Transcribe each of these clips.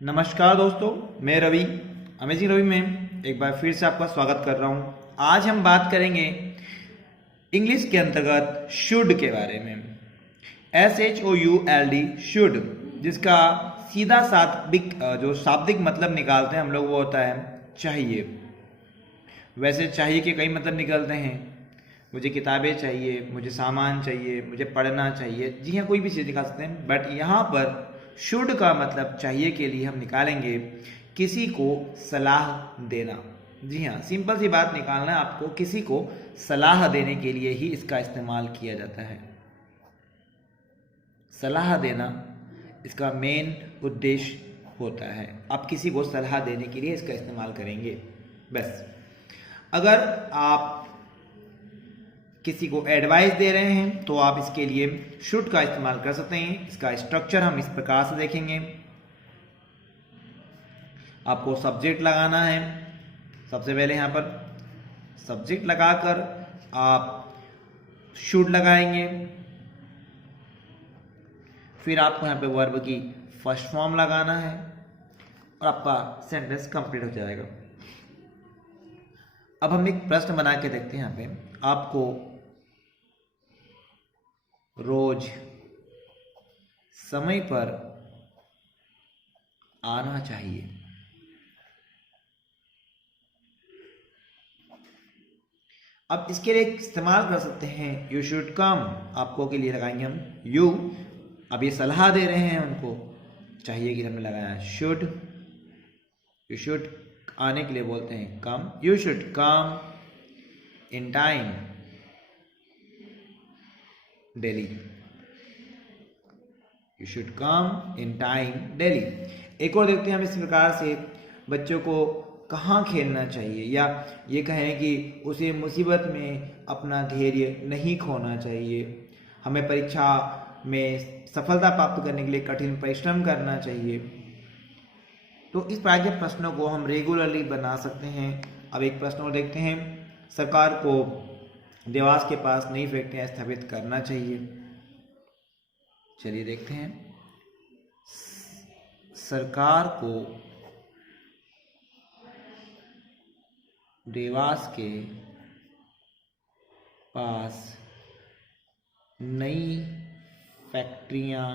नमस्कार दोस्तों, मैं रवि अमेजिंग रवि में एक बार फिर से आपका स्वागत कर रहा हूँ। आज हम बात करेंगे इंग्लिश के अंतर्गत शुड के बारे में। SHOULD शुड, जिसका सीधा शाब्दिक मतलब निकालते हैं हम लोग, वो होता है चाहिए। वैसे चाहिए के कई मतलब निकलते हैं। मुझे किताबें चाहिए, मुझे सामान चाहिए, मुझे पढ़ना चाहिए, जी हाँ, कोई भी चीज़ निकाल सकते हैं। बट यहाँ पर शुड का मतलब चाहिए के लिए हम निकालेंगे किसी को सलाह देना। जी हाँ, सिंपल सी बात निकालना है आपको, किसी को सलाह देने के लिए ही इसका इस्तेमाल किया जाता है। सलाह देना इसका मेन उद्देश्य होता है। आप किसी को सलाह देने के लिए इसका इस्तेमाल करेंगे। बस अगर आप किसी को एडवाइस दे रहे हैं तो आप इसके लिए शुड का इस्तेमाल कर सकते हैं। इसका स्ट्रक्चर हम इस प्रकार से देखेंगे। आपको सब्जेक्ट लगाना है। सबसे पहले यहाँ पर सब्जेक्ट लगाकर आप शुड लगाएंगे। फिर आपको यहाँ पे वर्ब की फर्स्ट फॉर्म लगाना है और आपका सेंटेंस कंप्लीट हो जाएगा। अब हम एक प्रश्न बना के देखते हैं। यहाँ पे आपको रोज समय पर आना चाहिए। अब इसके लिए इस्तेमाल कर सकते हैं यू शुड कम। आपको के लिए लगाएंगे हम यू। अब ये सलाह दे रहे हैं उनको, चाहिए कि हमने लगाया शुड। यू शुड आने के लिए बोलते हैं come. You should come in time daily. You should come in time daily. एक और देखते हैं हम इस प्रकार से, बच्चों को कहाँ खेलना चाहिए, या ये कहें कि उसे मुसीबत में अपना धैर्य नहीं खोना चाहिए। हमें परीक्षा में सफलता प्राप्त करने के लिए कठिन परिश्रम करना चाहिए। तो इस प्रकार के प्रश्नों को हम रेगुलरली बना सकते हैं। अब एक प्रश्न और देखते हैं। सरकार को देवास के पास नई फैक्ट्रियां स्थापित करना चाहिए। चलिए देखते हैं। सरकार को देवास के पास नई फैक्ट्रियां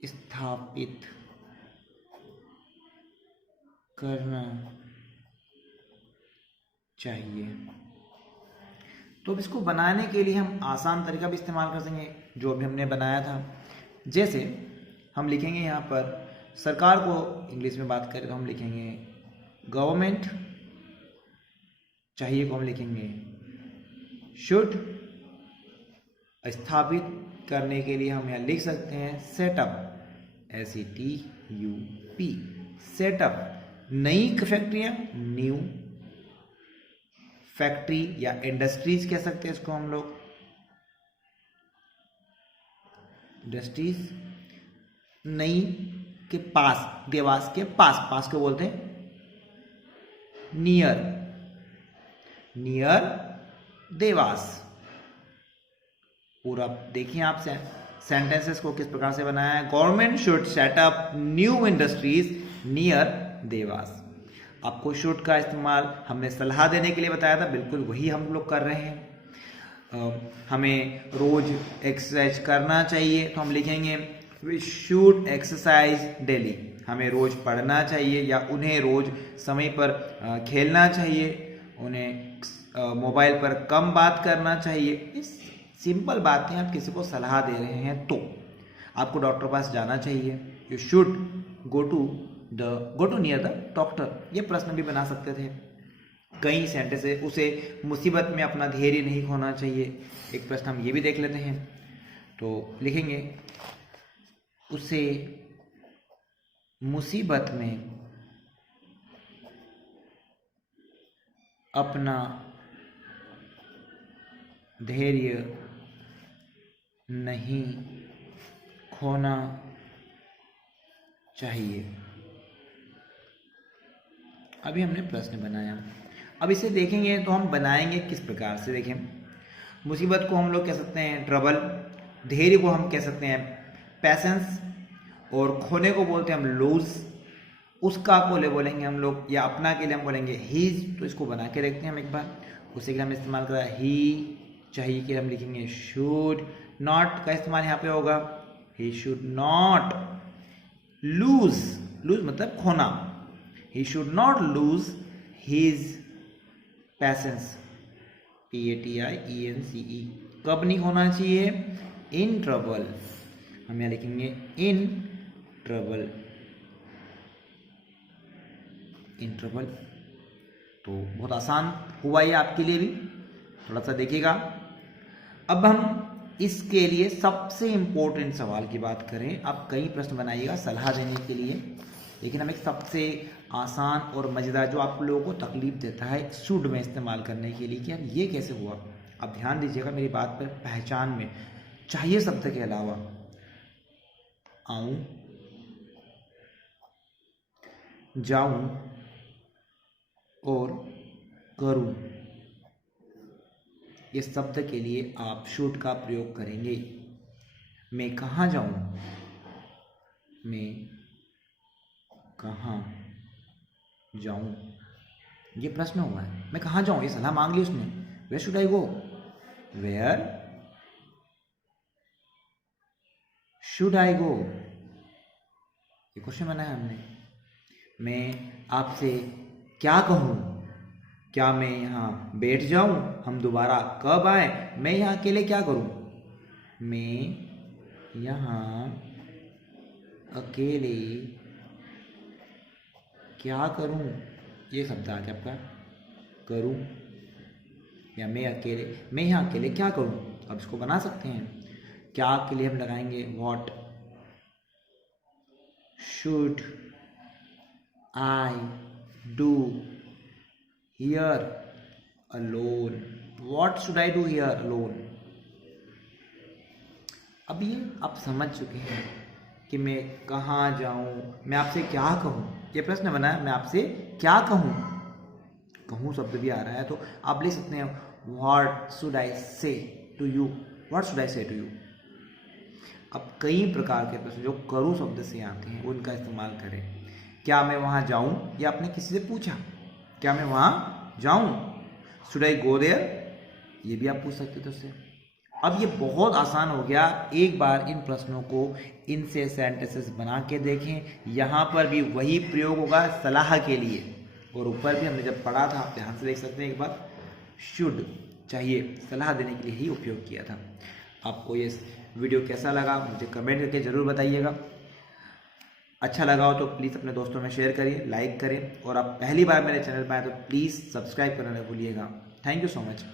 स्थापित करना चाहिए। तो इसको बनाने के लिए हम आसान तरीका भी इस्तेमाल कर सकेंगे, जो अभी हमने बनाया था। जैसे हम लिखेंगे यहाँ पर सरकार को, इंग्लिश में बात करें तो हम लिखेंगे गवर्नमेंट। चाहिए को हम लिखेंगे शुड। स्थापित करने के लिए हम यहाँ लिख सकते हैं सेटअप, SETUP, सेटअप। नई फैक्ट्रियां, न्यू फैक्ट्री या इंडस्ट्रीज कह सकते हैं इसको हम लोग, इंडस्ट्रीज। नई के पास, देवास के पास, पास को बोलते हैं नियर, नियर देवास। पूरा देखिए आप सेंटेंसेस को किस प्रकार से बनाया है। Government should set up new industries near Dewas. आपको शुड का इस्तेमाल हमने सलाह देने के लिए बताया था, बिल्कुल वही हम लोग कर रहे हैं। हमें रोज एक्सरसाइज करना चाहिए तो हम लिखेंगे वी शुड एक्सरसाइज डेली। हमें रोज पढ़ना चाहिए या उन्हें रोज समय पर खेलना चाहिए। उन्हें मोबाइल पर कम बात करना चाहिए। इस सिंपल बातें आप किसी को सलाह दे रहे हैं तो आपको डॉक्टर के पास जाना चाहिए। You should go to near the doctor. ये प्रश्न भी बना सकते थे। कई सेंटेंस है, उसे मुसीबत में अपना धैर्य नहीं खोना चाहिए। एक प्रश्न हम ये भी देख लेते हैं। तो लिखेंगे उसे मुसीबत में अपना धैर्य नहीं खोना चाहिए। अभी हमने प्रश्न बनाया। अब इसे देखेंगे तो हम बनाएंगे किस प्रकार से। देखें, मुसीबत को हम लोग कह सकते हैं ट्रबल, धैर्य को हम कह सकते हैं पैसेंस, और खोने को बोलते हैं हम लूज। उसका को ले बोलेंगे हम लोग, या अपना के लिए हम बोलेंगे हीज। तो इसको बना के देखते हैं हम एक बार। उसी के लिए हम इस्तेमाल करा ही, चाहिए कि हम लिखेंगे शुड। नॉट का इस्तेमाल यहाँ पे होगा, he should not lose. Lose मतलब खोना। He should not lose his patience, PATIENCE। कब नहीं होना चाहिए? In trouble. हम यहाँ लिखेंगे इन ट्रबल, इन ट्रबल। तो बहुत आसान हुआ ये आपके लिए भी, थोड़ा सा देखिएगा। अब हम इसके लिए सबसे इंपॉर्टेंट सवाल की बात करें। आप कई प्रश्न बनाइएगा सलाह देने के लिए, लेकिन हम एक सबसे आसान और मज़ेदार जो आप लोगों को तकलीफ देता है शुड में इस्तेमाल करने के लिए कि यार ये कैसे हुआ। आप ध्यान दीजिएगा मेरी बात पर। पहचान में चाहिए शब्द के अलावा आऊं, जाऊं और करूं, ये शब्द के लिए आप शुड का प्रयोग करेंगे। मैं कहाँ जाऊं, मैं कहाँ जाऊं, ये प्रश्न हुआ है। मैं कहाँ जाऊं, ये सलाह मांग ली उसने। Where should I go, where should I go, ये क्वेश्चन बनाया हमने। मैं आपसे क्या कहूँ, क्या मैं यहाँ बैठ जाऊँ, हम दोबारा कब आए, मैं यहाँ अकेले क्या करूँ, मैं यहाँ अकेले क्या करूँ, ये शब्द आ गया आपका करूँ, या मैं यहाँ अकेले क्या करूँ। अब इसको बना सकते हैं। क्या के लिए हम लगाएंगे what should I do here alone, what should I do here alone. अब ये आप समझ चुके हैं कि मैं कहाँ जाऊँ, मैं आपसे क्या कहूँ। ये प्रश्न बना है, मैं आपसे क्या कहूँ। कहूँ शब्द भी आ रहा है, तो आप ले सकते हैं what should I say to you, what should I say to you. अब कई प्रकार के प्रश्न जो करूँ शब्द से आते हैं उनका इस्तेमाल करें। क्या मैं वहाँ जाऊँ, या आपने किसी से पूछा क्या मैं वहाँ जाऊँ, शुड आई गो देयर, ये भी आप पूछ सकते थे उससे। अब ये बहुत आसान हो गया। एक बार इन प्रश्नों को इनसे सेंटेंसेस बना के देखें। यहाँ पर भी वही प्रयोग होगा सलाह के लिए, और ऊपर भी हमने जब पढ़ा था, आप ध्यान से देख सकते हैं एक बार, शुड चाहिए सलाह देने के लिए ही उपयोग किया था। आपको ये वीडियो कैसा लगा मुझे कमेंट करके ज़रूर बताइएगा। अच्छा लगा हो तो प्लीज़ अपने दोस्तों में शेयर करिए, लाइक करें, और आप पहली बार मेरे चैनल पर आए तो प्लीज़ सब्सक्राइब करना न भूलिएगा। Thank you so much.